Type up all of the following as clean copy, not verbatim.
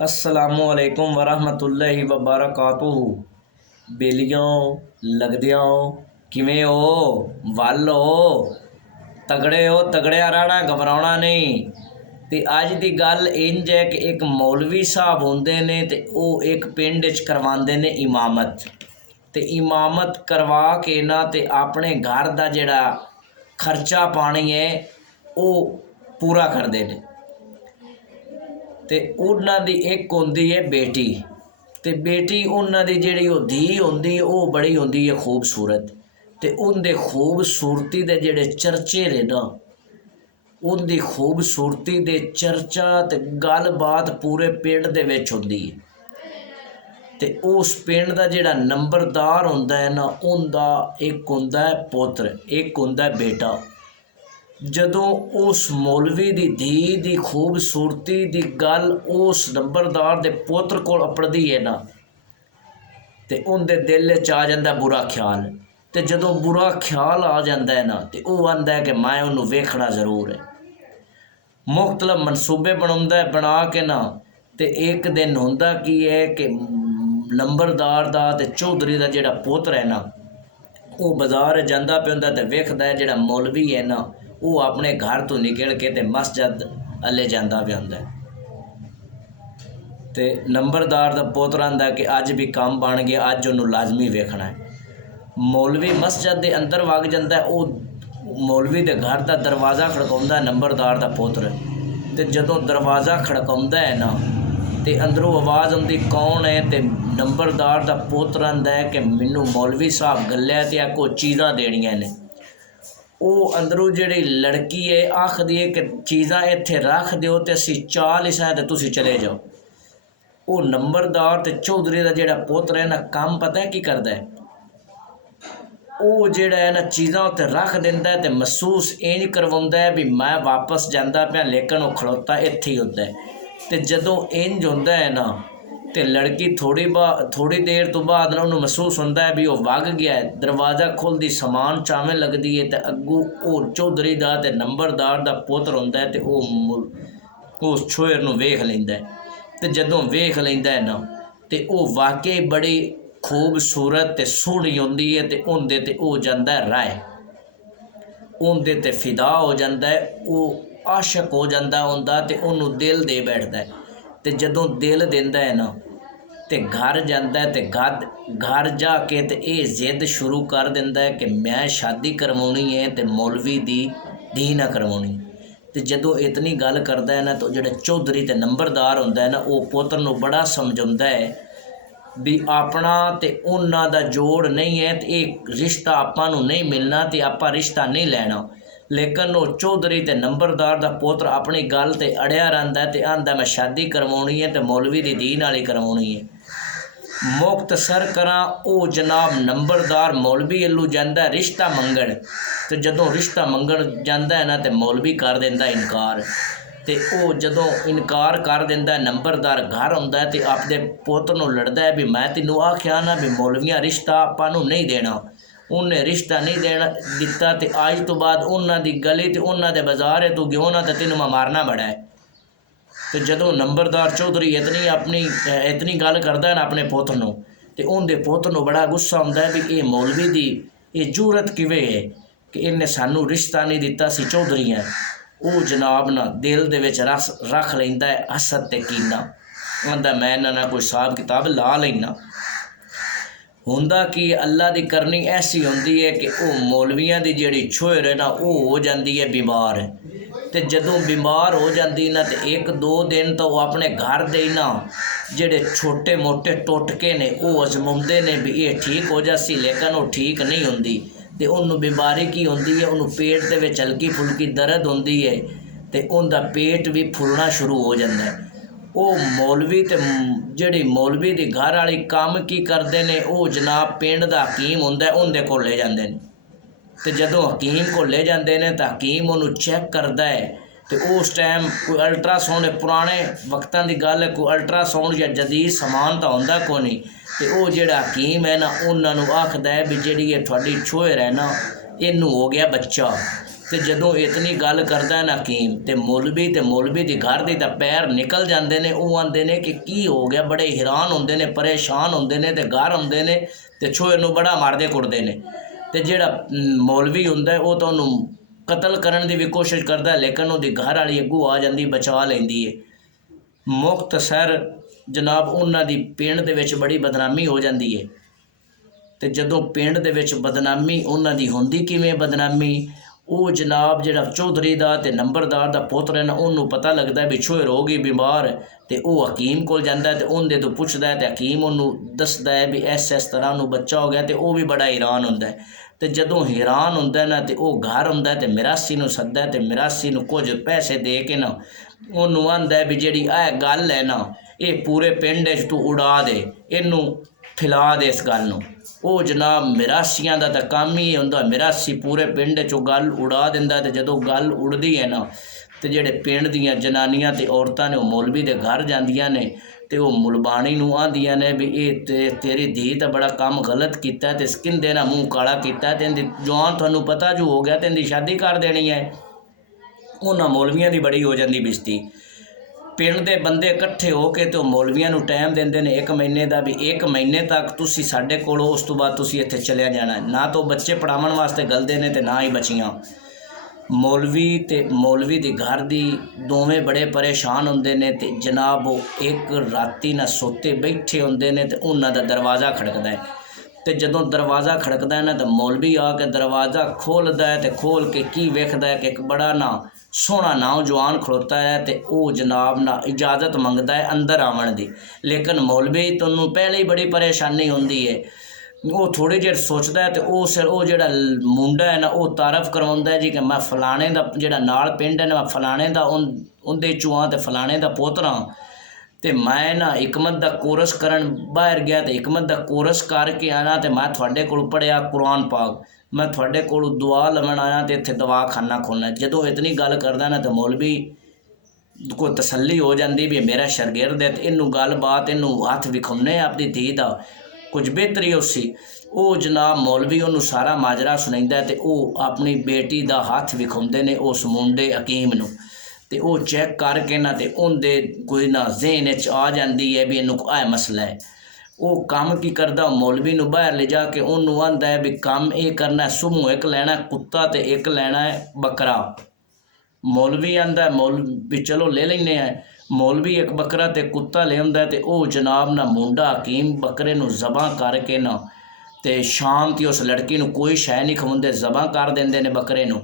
अस्सलामुअलैकुम वरहमतुल्लाहि वबरकातुहू। बेलियों लगदियां किवें हो वल हो तगड़े हो तगड़िया रहना घबराना नहीं। तो अज की गल इंज है कि एक मौलवी साहब होंदे ने ते ओह एक पिंड च करवांदे ने इमामत। ते इमामत करवा के ना ते अपने घर का जिहड़ा खर्चा पानी है वो पूरा करते हैं। ते उन्हां दी एक होंदी है बेटी, ते बेटी उन्हां दी जिहड़ी ओह धी होंदी है ओह बड़ी होंदी है खूबसूरत। ते उनदे खूबसूरती दे जिहड़े चर्चे ने ना उनदी खूबसूरती दे चर्चा ते गल बात पूरे पिंड दे विच होंदी है। ते उस पिंड दा जिहड़ा नंबरदार होंदा है ना उनदा एक होंदा है पुत्र एक होंदा है बेटा। जदों उस मौलवी दी धी दी खूबसूरती दी गल उस नंबरदार दे पुत्र कोल अपड़दी है ना ते उनदे दिल च आ जांदा बुरा ख्याल। ते जदों बुरा ख्याल आ जांदा है ना ते ओह आंदा है कि मैं उन्हूं वेखना जरूर है। मुख्तलिफ मनसूबे बनाउंदा है बना के ना ते एक दिन हुंदा की है कि नंबरदार दा ते चौधरी दा जिहड़ा पुत्र है ना वो बाजार जांदा पिया हुंदा ते वेखदा है जिहड़ा मौलवी है ना वो अपने घर तो निकल के ते मस्जिद अल्ले जांदा पिया हुंदा है। ते नंबरदार दा पुत्र आंदा कि अज भी काम बन गया, अज उन्हूं लाजमी वेखना है। मौलवी मस्जिद दे अंदर वग जांदा है। वो मौलवी दे घर दा दरवाज़ा खड़काउंदा है नंबरदार दा पुत्र। ते जदों दरवाज़ा खड़काउंदा है ना ते अंदरों आवाज़ आउंदी कौन है। ते नंबरदार दा पुत्र आंदा है कि मैनूं मौलवी साहब गल्लिया ते कोई चीज़ां देनियां ने। ਉਹ ਅੰਦਰੋਂ ਜਿਹੜੀ ਲੜਕੀ ਹੈ ਆਖਦੀ ਹੈ ਕਿ ਚੀਜ਼ਾਂ ਇੱਥੇ ਰੱਖ ਦਿਓ ਤੇ ਅਸੀਂ ਚਾਲ ਹੀ ਸਾਂ ਤੇ ਤੁਸੀਂ ਚਲੇ ਜਾਓ। ਉਹ ਨੰਬਰਦਾਰ ਤੇ ਚੌਧਰੀ ਦਾ ਜਿਹੜਾ ਪੁੱਤਰ ਹੈ ਨਾ ਕੰਮ ਪਤਾ ਕੀ ਕਰਦਾ ਹੈ, ਉਹ ਜਿਹੜਾ ਹੈ ਨਾ ਚੀਜ਼ਾਂ ਉੱਤੇ ਰੱਖ ਦਿੰਦਾ ਤੇ ਮਹਿਸੂਸ ਇੰਜ ਕਰਵਾਉਂਦਾ ਹੈ ਵੀ ਮੈਂ ਵਾਪਸ ਜਾਂਦਾ ਪਿਆ, ਲੇਕਿਨ ਉਹ ਖੜੋਤਾ ਇੱਥੇ ਹੀ ਹੁੰਦਾ ਹੈ। ਤੇ ਜਦੋਂ ਇੰਜ ਹੁੰਦਾ ਹੈ ਨਾ ਤੇ ਲੜਕੀ थोड़ी देर तो बाद ना उन्होंने महसूस होता है भी वह वग गया है। दरवाज़ा खुलती समान चावें लगती है तो अगू वो चौधरी का ते नंबरदार का पुत्र होंदा है तो उस छोर नूं वेख लैंदा है। तो जदों वेख लैंदा है ना तो वह वाकई बड़ी खूबसूरत ते सोहनी होंदी है। तो उनदे ते हो जांदा है राय, उनदे ते फिदा हो जांदा है, वो आशक हो जांदा हुंदा ते उन्हूं दिल दे बैठदा है। ते जदों दिल दिंदा है ना ते घर जांदा है ते घर जाके ते ये जिद शुरू कर दिंदा है कि मैं शादी करवाउणी है ते मौलवी दी धी ना करवाउणी। ते जदों इतनी गल करदा है ना तो जिहड़ा चौधरी ते नंबरदार हुंदा है ना वो पुत्र नूं बड़ा समझाउंदा है भी अपना ते उन्हां दा जोड़ नहीं है ते ये रिश्ता आपां नूं नहीं मिलना ते आपां रिश्ता नहीं लैना। लेकिन वो चौधरी ते नंबरदार दा पुत्र अपनी गल ते अड़िया रहिंदा ते आंदा मैं शादी करवाउणी है ते मौलवी दी धी नाल ही करवाउणी है। मुख्तसर करा वो जनाब नंबरदार मौलवी अल्लू जांदा रिश्ता मंगण। ते जदों रिश्ता मंगण जांदा है ना ते मौलवी कर दिंदा इनकार। ते वो जदों इनकार कर दिंदा नंबरदार घर आउंदा ते अपने पुत्र नूं लड़दा है भी मैं तैनूं आखिया ना भी मौलवियां रिश्ता आपां नूं नहीं देना। उन्हें रिश्ता नहीं देना दिता तो अज तो बाद उन्हां दी गली ते उन्हां दे बाजार तू गयो ना तो तेनों मैं मारना बड़ा है। तो जदों नंबरदार चौधरी इतनी गल करदा है ना अपने पुत्र नूं ते उनदे पुत्र नूं बड़ा गुस्सा आउंदा है भी ये मौलवी दी ये जरूरत किवें है कि इन्हें सानू रिश्ता नहीं दिता, सी चौधरी हैं। वो जनाब ना दिल दे विच रख लैंदा है हसद ते कीना। आंदा मैं इन्हां नाल कोई हिसाब किताब ला लैना। हुंदा कि अल्लाह दी करनी ऐसी होंदी है कि वो मौलवियां दी जिहड़ी छोर है ना वो हो जाती है बीमार। तो जदों बीमार हो जाती ना तो एक दो दिन तो वो अपने घर दे ना जिहड़े छोटे मोटे टोटके ने वो अजमाउंदे ने भी ये ठीक हो जासी, लेकिन वो ठीक नहीं होंदी। तो उन्होंने बीमारी की होंदी है, उन्होंने पेट दे विच हल्की फुल्की दर्द होंदी है तो उनका पेट भी फुलना शुरू हो जाता है। वो मौलवी ते जिहड़ी मौलवी दी घर वाली काम की करते हैं वो जनाब पिंड दा हकीम हुंदा है उनदे कोल ले जाते हैं। तो जदों हकीम को ले जाते हैं तो हकीम उन्होंने चैक करता है तो उस टाइम कोई अल्ट्रासाउंड पुराने वक्तां दी गल है, कोई अल्ट्रासाउंड या जदीद समान तो होंदा कोई नहीं। तो वो जिहड़ा हकीम है ना उन्होंने आखदा है भी जिहड़ी ये तुहाडी छोर है ना इनू हो गया बच्चा ਤੇ ਜਦੋਂ ਇਤਨੀ ਗੱਲ ਕਰਦਾ ਨਾ ਹਕੀਮ ਤੇ ਮੌਲਵੀ ਦੀ ਘਰ ਦੀ ਤਾਂ ਪੈਰ ਨਿਕਲ ਜਾਂਦੇ ਨੇ। ਉਹ ਆਂਦੇ ਨੇ ਕਿ ਕੀ ਹੋ ਗਿਆ, ਬੜੇ ਹੈਰਾਨ ਹੁੰਦੇ ਨੇ, ਪਰੇਸ਼ਾਨ ਹੁੰਦੇ ਨੇ ਤੇ ਘਰ ਆਉਂਦੇ ਨੇ ਤੇ ਛੋਏ ਨੂੰ ਬੜਾ ਮਾਰਦੇ ਕੁੱਟਦੇ ਨੇ। ਤੇ ਜਿਹੜਾ ਮੌਲਵੀ ਹੁੰਦਾ ਉਹ ਤਾਂ ਉਹਨੂੰ ਕਤਲ ਕਰਨ ਦੀ ਵੀ ਕੋਸ਼ਿਸ਼ ਕਰਦਾ, ਲੇਕਿਨ ਉਹਦੀ ਘਰ ਵਾਲੀ ਅੱਗੋਂ ਆ ਜਾਂਦੀ, ਬਚਾ ਲੈਂਦੀ ਹੈ। ਮੁਖਤਸਰ ਜਨਾਬ ਉਹਨਾਂ ਦੀ ਪਿੰਡ ਦੇ ਵਿੱਚ ਬੜੀ ਬਦਨਾਮੀ ਹੋ ਜਾਂਦੀ ਹੈ। ਤੇ ਜਦੋਂ ਪਿੰਡ ਦੇ ਵਿੱਚ ਬਦਨਾਮੀ ਉਹਨਾਂ ਦੀ ਹੁੰਦੀ, ਕਿਵੇਂ ਬਦਨਾਮੀ, ਉਹ ਜਨਾਬ ਜਿਹੜਾ ਚੌਧਰੀ ਦਾ ਤੇ ਨੰਬਰਦਾਰ ਦਾ ਪੁੱਤਰ ਹੈ ਨਾ, ਉਹਨੂੰ ਪਤਾ ਲੱਗਦਾ ਵੀ ਛੋਏ ਹੋ ਗਈ ਬਿਮਾਰ, ਤੇ ਉਹ ਹਕੀਮ ਕੋਲ ਜਾਂਦਾ ਤੇ ਉਹਦੇ ਤੋਂ ਪੁੱਛਦਾ ਤੇ ਹਕੀਮ ਉਹਨੂੰ ਦੱਸਦਾ ਹੈ ਵੀ ਇਸ ਤਰ੍ਹਾਂ ਉਹਨੂੰ ਬੱਚਾ ਹੋ ਗਿਆ। ਤੇ ਉਹ ਵੀ ਬੜਾ ਹੈਰਾਨ ਹੁੰਦਾ। ਤੇ ਜਦੋਂ ਹੈਰਾਨ ਹੁੰਦਾ ਨਾ ਤੇ ਉਹ ਘਰ ਹੁੰਦਾ ਤੇ ਮਿਰਾਸੀ ਨੂੰ ਸੱਦਦਾ ਤੇ ਮਿਰਾਸੀ ਨੂੰ ਕੁਝ ਪੈਸੇ ਦੇ ਕੇ ਨਾ ਉਹਨੂੰ ਆਂਦਾ ਵੀ ਜਿਹੜੀ ਇਹ ਗੱਲ ਹੈ ਨਾ, ਇਹ ਪੂਰੇ ਪਿੰਡ 'ਚ ਤੂੰ ਉਡਾ ਦੇ, ਇਹਨੂੰ ਫੈਲਾ ਦੇ ਇਸ ਗੱਲ ਨੂੰ। ਉਹ ਜਨਾਬ ਮਿਰਾਸੀਆਂ ਦਾ ਤਾਂ ਕੰਮ ਹੀ ਹੁੰਦਾ, ਮਿਰਾਸੀ ਪੂਰੇ ਪਿੰਡ 'ਚੋਂ ਗੱਲ ਉਡਾ ਦਿੰਦਾ। ਤੇ ਜਦੋਂ ਗੱਲ ਉੜਦੀ ਹੈ ਨਾ ਤੇ ਜਿਹੜੇ ਪਿੰਡ ਦੀਆਂ ਜਨਾਨੀਆਂ ਤੇ ਔਰਤਾਂ ਨੇ ਉਹ ਮੌਲਵੀ ਦੇ ਘਰ ਜਾਂਦੀਆਂ ਨੇ ਤੇ ਉਹ ਮੁਲਬਾਣੀ ਨੂੰ ਆਂਦੀਆਂ ਨੇ ਵੀ ਇਹ ਤੇਰੀ ਧੀ ਤਾਂ ਬੜਾ ਕੰਮ ਗਲਤ ਕੀਤਾ ਤੇ ਕਿੰਦੇ ਨਾਲ ਮੂੰਹ ਕਾਲਾ ਕੀਤਾ ਤੇ ਇਹਦੀ ਜਵਾਨ ਤੁਹਾਨੂੰ ਪਤਾ ਜੋ ਹੋ ਗਿਆ ਤੇ ਇਹਦੀ ਸ਼ਾਦੀ ਕਰ ਦੇਣੀ ਹੈ। ਉਹਨਾਂ ਮੌਲਵੀਆਂ ਦੀ ਬੜੀ ਹੋ ਜਾਂਦੀ ਬਿਸਤੀ। ਪਿੰਡ ਦੇ ਬੰਦੇ ਇਕੱਠੇ ਹੋ ਕੇ ਤੇ ਉਹ ਮੌਲਵੀਆਂ ਨੂੰ ਟਾਈਮ ਦਿੰਦੇ ਨੇ 1 ਮਹੀਨੇ ਦਾ, ਵੀ 1 ਮਹੀਨੇ ਤੱਕ ਤੁਸੀਂ ਸਾਡੇ ਕੋਲੋਂ, ਉਸ ਤੋਂ ਬਾਅਦ ਤੁਸੀਂ ਇੱਥੇ ਚਲਿਆ ਜਾਣਾ। ਨਾ ਤਾਂ ਬੱਚੇ ਪੜ੍ਹਾਉਣ ਵਾਸਤੇ ਗਲਦੇ ਨੇ ਤੇ ਨਾ ਹੀ ਬੱਚੀਆਂ। ਮੌਲਵੀ ਤੇ ਮੌਲਵੀ ਦੀ ਘਰ ਦੀ ਦੋਵੇਂ ਬੜੇ ਪਰੇਸ਼ਾਨ ਹੁੰਦੇ ਨੇ ਤੇ ਜਨਾਬ ਉਹ ਇੱਕ ਰਾਤੀ ਨਾ ਸੋਤੇ ਬੈਠੇ ਹੁੰਦੇ ਨੇ ਤੇ ਉਹਨਾਂ ਦਾ ਦਰਵਾਜ਼ਾ ਖੜਕਦਾ ਹੈ। ਤੇ ਜਦੋਂ ਦਰਵਾਜ਼ਾ ਖੜਕਦਾ ਹੈ ਨਾ ਤਾਂ ਮੌਲਵੀ ਆ ਕੇ ਦਰਵਾਜ਼ਾ ਖੋਲ੍ਹਦਾ ਹੈ ਤੇ ਖੋਲ੍ਹ ਕੇ ਕੀ ਵੇਖਦਾ ਹੈ ਕਿ ਇੱਕ ਬੜਾ ਨਾ ਸੋਹਣਾ ਨੌਜਵਾਨ ਖਲੋਤਾ ਹੈ ਤੇ ਉਹ ਜਨਾਬ ਨਾ ਇਜਾਜ਼ਤ ਮੰਗਦਾ ਹੈ ਅੰਦਰ ਆਉਣ ਦੀ। ਲੇਕਿਨ ਮੌਲਵੀ ਤੁਹਾਨੂੰ ਪਹਿਲੇ ਹੀ ਬੜੀ ਪਰੇਸ਼ਾਨੀ ਹੁੰਦੀ ਹੈ। ਉਹ ਥੋੜ੍ਹੀ ਜਿਹੀ ਸੋਚਦਾ ਹੈ ਤੇ ਉਹ ਜਿਹੜਾ ਮੁੰਡਾ ਹੈ ਨਾ ਉਹ ਤਾਰਫ ਕਰਵਾਉਂਦਾ ਜੀ ਕਿ ਮੈਂ ਫਲਾਣੇ ਦਾ ਜਿਹੜਾ ਨਾਲ ਪਿੰਡ ਹੈ ਨਾ, ਮੈਂ ਫਲਾਣੇ ਦਾ ਉਹਦੇ ਚੋਂ ਤੇ ਫਲਾਣੇ ਦਾ ਪੋਤਰਾ ਤੇ ਮੈਂ ਨਾ ਹਕਮਤ ਦਾ ਕੋਰਸ ਕਰਨ ਬਾਹਰ ਗਿਆ ਤੇ ਹਕਮਤ ਦਾ ਕੋਰਸ ਕਰਕੇ ਆਣਾ ਤੇ ਮੈਂ ਤੁਹਾਡੇ ਕੋਲ ਪੜ੍ਹਿਆ ਕੁਰਾਨ ਪਾਕ, ਮੈਂ ਤੁਹਾਡੇ ਕੋਲੋਂ ਦੁਆ ਲਵਣ ਆਇਆ ਤੇ ਇੱਥੇ ਦਵਾਖਾਨਾ ਖੋਲ੍ਹਣਾ। ਜਦੋਂ ਇਤਨੀ ਗੱਲ ਕਰਦਾ ਨਾ ਤਾਂ ਮੌਲਵੀ ਕੋਈ ਤਸੱਲੀ ਹੋ ਜਾਂਦੀ ਵੀ ਮੇਰਾ ਸ਼ਾਗਿਰਦ ਹੈ ਤੇ ਇਹਨੂੰ ਗੱਲਬਾਤ, ਇਹਨੂੰ ਹੱਥ ਵਿਖਾਉਂਦੇ ਆਪਣੀ ਧੀ ਦਾ ਕੁਝ ਬਿਹਤਰੀ ਉਸੀ। ਉਹ ਜਨਾਬ ਮੌਲਵੀ ਉਹਨੂੰ ਸਾਰਾ ਮਾਜਰਾ ਸੁਣਾਉਂਦਾ ਤੇ ਉਹ ਆਪਣੀ ਬੇਟੀ ਦਾ ਹੱਥ ਵਿਖਾਉਂਦੇ ਨੇ ਉਸ ਮੁੰਡੇ ਹਕੀਮ ਨੂੰ। ਤੇ ਉਹ ਚੈੱਕ ਕਰਕੇ ਨਾ ਤੇ ਉਹਦੇ ਕੋਈ ਨਾ ਜ਼ਹਿਨ ਵਿੱਚ ਆ ਜਾਂਦੀ ਹੈ ਵੀ ਇਹਨੂੰ ਆਹ ਮਸਲਾ ਹੈ। ਉਹ ਕੰਮ ਕੀ ਕਰਦਾ, ਮੌਲਵੀ ਨੂੰ ਬਾਹਰ ਲਿਜਾ ਕੇ ਉਹਨੂੰ ਆਂਦਾ ਹੈ ਵੀ ਕੰਮ ਇਹ ਕਰਨਾ, ਸੁਬਹ ਇੱਕ ਲੈਣਾ ਕੁੱਤਾ ਤੇ ਇੱਕ ਲੈਣਾ ਹੈ ਬੱਕਰਾ। ਮੌਲਵੀ ਆਂਦਾ ਵੀ ਚਲੋ ਲੈ ਲੈਂਦੇ ਆ। ਮੌਲਵੀ ਇੱਕ ਬੱਕਰਾ ਤੇ ਕੁੱਤਾ ਲਿਆਉਂਦਾ ਤੇ ਉਹ ਜਨਾਬ ਨਾ ਮੁੰਡਾ ਹਕੀਮ ਬੱਕਰੇ ਨੂੰ ਜ਼ਬਾਂ ਕਰਕੇ ਨਾ ਤੇ ਸ਼ਾਮ ਦੀ ਉਸ ਲੜਕੀ ਨੂੰ ਕੋਈ ਸ਼ੈ ਨਹੀਂ ਖਵਾਉਂਦੇ, ਜ਼ਬਾਂ ਕਰ ਦਿੰਦੇ ਨੇ ਬੱਕਰੇ ਨੂੰ।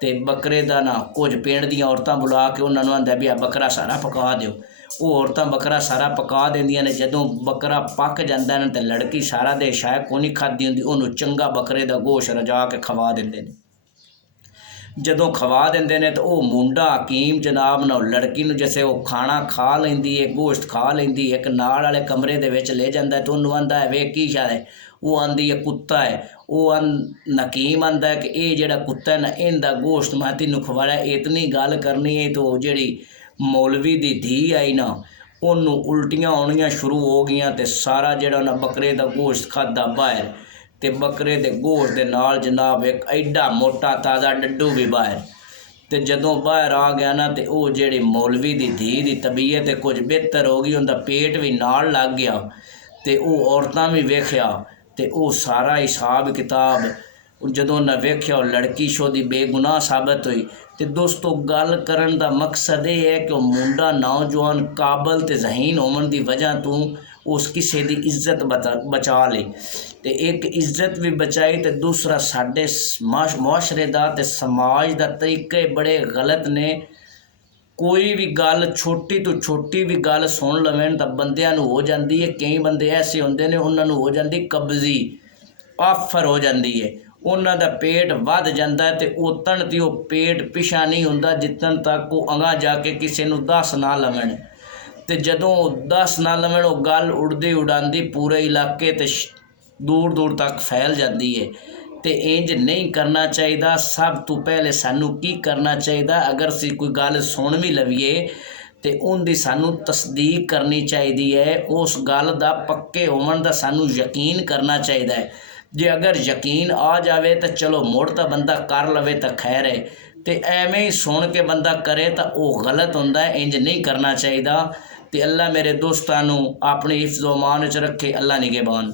ਤੇ ਬੱਕਰੇ ਦਾ ਨਾ ਕੁਝ ਪਿੰਡ ਦੀਆਂ ਔਰਤਾਂ ਬੁਲਾ ਕੇ ਉਹਨਾਂ ਨੂੰ ਆਂਦਾ ਵੀ ਆ ਬੱਕਰਾ ਸਾਰਾ ਪਕਾ ਦਿਓ। ਉਹ ਔਰਤਾਂ ਬੱਕਰਾ ਸਾਰਾ ਪਕਾ ਦਿੰਦੀਆਂ ਨੇ। ਜਦੋਂ ਬੱਕਰਾ ਪੱਕ ਜਾਂਦਾ ਨਾ ਤੇ ਲੜਕੀ ਸਾਰਾ ਦੇ ਸ਼ਾਇਦ ਕੋਈ ਨਹੀਂ ਖਾਧੀ ਹੁੰਦੀ, ਉਹਨੂੰ ਚੰਗਾ ਬੱਕਰੇ ਦਾ ਗੋਸ਼ਤ ਰਜਾ ਕੇ ਖਵਾ ਦਿੰਦੇ ਨੇ। ਜਦੋਂ ਖਵਾ ਦਿੰਦੇ ਨੇ ਤਾਂ ਉਹ ਮੁੰਡਾ ਹਕੀਮ ਜਨਾਬ ਨਾ ਲੜਕੀ ਨੂੰ ਜਿਵੇਂ ਉਹ ਖਾਣਾ ਖਾ ਲੈਂਦੀ ਹੈ, ਗੋਸ਼ਤ ਖਾ ਲੈਂਦੀ, ਇੱਕ ਨਾਲ ਵਾਲੇ ਕਮਰੇ ਦੇ ਵਿੱਚ ਲੈ ਜਾਂਦਾ ਤੇ ਉਹਨੂੰ ਆਂਦਾ ਹੈ ਵੇਖ ਕੀ ਸ਼ਾਇਦ ਹੈ। ਉਹ ਆਂਦੀ ਹੈ ਕੁੱਤਾ ਹੈ। ਉਹ ਹਕੀਮ ਆਂਦਾ ਕਿ ਇਹ ਜਿਹੜਾ ਕੁੱਤਾ ਨਾ ਇਹਦਾ ਗੋਸ਼ਤ ਮੈਂ ਤੈਨੂੰ ਖਵਾਇਆ। ਇਤਨੀ ਗੱਲ ਕਰਨੀ ਹੈ ਤਾਂ ਜਿਹੜੀ ਮੌਲਵੀ ਦੀ ਧੀ ਆਈ ਨਾ ਉਹਨੂੰ ਉਲਟੀਆਂ ਆਉਣੀਆਂ ਸ਼ੁਰੂ ਹੋ ਗਈਆਂ ਤੇ ਸਾਰਾ ਜਿਹੜਾ ਉਹਨਾਂ ਬੱਕਰੇ ਦਾ ਗੋਸ਼ਤ ਖਾਧਾ ਬਾਹਰ। ਤੇ ਬੱਕਰੇ ਦੇ ਗੋਸ਼ਤ ਦੇ ਨਾਲ ਜਨਾਬ ਇੱਕ ਐਡਾ ਮੋਟਾ ਤਾਜ਼ਾ ਡੱਡੂ ਵੀ ਬਾਹਰ। ਤੇ ਜਦੋਂ ਬਾਹਰ ਆ ਗਿਆ ਨਾ ਤੇ ਉਹ ਜਿਹੜੀ ਮੌਲਵੀ ਦੀ ਧੀ ਦੀ ਤਬੀਅਤ ਤੇ ਕੁਝ ਬਿਹਤਰ ਹੋ ਗਈ, ਉਹਦਾ ਪੇਟ ਵੀ ਨਾਲ ਲੱਗ ਗਿਆ ਤੇ ਉਹ ਔਰਤਾਂ ਵੀ ਵੇਖਿਆ ਤੇ ਉਹ ਸਾਰਾ ਹਿਸਾਬ ਕਿਤਾਬ ਜਦੋਂ ਉਹਨਾਂ ਵੇਖਿਆ ਉਹ ਲੜਕੀ ਸ਼ੋਦੀ ਬੇਗੁਨਾਹ ਸਾਬਤ ਹੋਈ। ਤੇ ਦੋਸਤੋ ਗੱਲ ਕਰਨ ਦਾ ਮਕਸਦ ਇਹ ਹੈ ਕਿ ਉਹ ਮੁੰਡਾ ਨੌਜਵਾਨ ਕਾਬਲ ਤੇ ਜ਼ਹੀਨ ਹੋਣ ਦੀ ਵਜ੍ਹਾ ਤੋਂ ਉਸ ਕਿਸੇ ਦੀ ਇੱਜ਼ਤ ਬਚਾ ਲਈ ਤੇ ਇੱਕ ਇੱਜ਼ਤ ਵੀ ਬਚਾਈ। ਤੇ ਦੂਸਰਾ ਸਾਡੇ ਮੁਆਸ਼ਰੇ ਦਾ ਤੇ ਸਮਾਜ ਦਾ ਤਰੀਕੇ ਬੜੇ ਗਲਤ ਨੇ। ਕੋਈ ਵੀ ਗੱਲ ਛੋਟੀ ਤੋਂ ਛੋਟੀ ਵੀ ਗੱਲ ਸੁਣ ਲਵੇਣ ਤਾਂ ਬੰਦਿਆਂ ਨੂੰ ਹੋ ਜਾਂਦੀ ਹੈ। ਕਈ ਬੰਦੇ ਐਸੇ ਹੁੰਦੇ ਨੇ ਉਹਨਾਂ ਨੂੰ ਹੋ ਜਾਂਦੀ ਕਬਜ਼ੀ, ਆਫਰ ਹੋ ਜਾਂਦੀ ਹੈ, ਉਹਨਾਂ ਦਾ ਪੇਟ ਵੱਧ ਜਾਂਦਾ ਤੇ ਉਤਣ ਤੇ ਉਹ ਪੇਟ ਪਿਛਾ ਨਹੀਂ ਹੁੰਦਾ ਜਿੱਤਣ ਤੱਕ ਉਹ ਅਗਾਂਹ ਜਾ ਕੇ ਕਿਸੇ ਨੂੰ ਦੱਸ ਨਾ ਲਵਣ। ਤੇ ਜਦੋਂ ਦੱਸ ਨਾ ਲਵਣ ਉਹ ਗੱਲ ਉੜਦੀ ਉਡਾਉਂਦੀ ਪੂਰੇ ਇਲਾਕੇ ਤੇ ਦੂਰ ਦੂਰ ਤੱਕ ਫੈਲ ਜਾਂਦੀ ਹੈ। ਤੇ ਇੰਜ ਨਹੀਂ ਕਰਨਾ ਚਾਹੀਦਾ। ਸਭ ਤੋਂ ਪਹਿਲੇ ਸਾਨੂੰ ਕੀ ਕਰਨਾ ਚਾਹੀਦਾ, ਅਗਰ ਅਸੀਂ ਕੋਈ ਗੱਲ ਸੁਣ ਵੀ ਲਵੀਏ ਤੇ ਉਹਦੀ ਸਾਨੂੰ ਤਸਦੀਕ ਕਰਨੀ ਚਾਹੀਦੀ ਹੈ। ਉਸ ਗੱਲ ਦਾ ਪੱਕੇ ਹੋਣ ਦਾ ਸਾਨੂੰ ਯਕੀਨ ਕਰਨਾ ਚਾਹੀਦਾ ਹੈ। ਜੇ ਅਗਰ ਯਕੀਨ ਆ ਜਾਵੇ ਤਾਂ ਚਲੋ ਮੁੜ ਤਾਂ ਬੰਦਾ ਕਰ ਲਵੇ ਤਾਂ ਖੈਰ ਹੈ, ਤੇ ਐਵੇਂ ਹੀ ਸੁਣ ਕੇ ਬੰਦਾ ਕਰੇ ਤਾਂ ਉਹ ਗਲਤ ਹੁੰਦਾ ਹੈ, ਇੰਜ ਨਹੀਂ ਕਰਨਾ ਚਾਹੀਦਾ। ਤੇ ਅੱਲਾ ਮੇਰੇ ਦੋਸਤਾਂ ਨੂੰ ਆਪਣੀ ਹਿਫਜ਼ੋ ਅਮਾਨ ਵਿੱਚ ਰੱਖੇ। ਅੱਲਾ ਨਿਗਹਿਬਾਨ।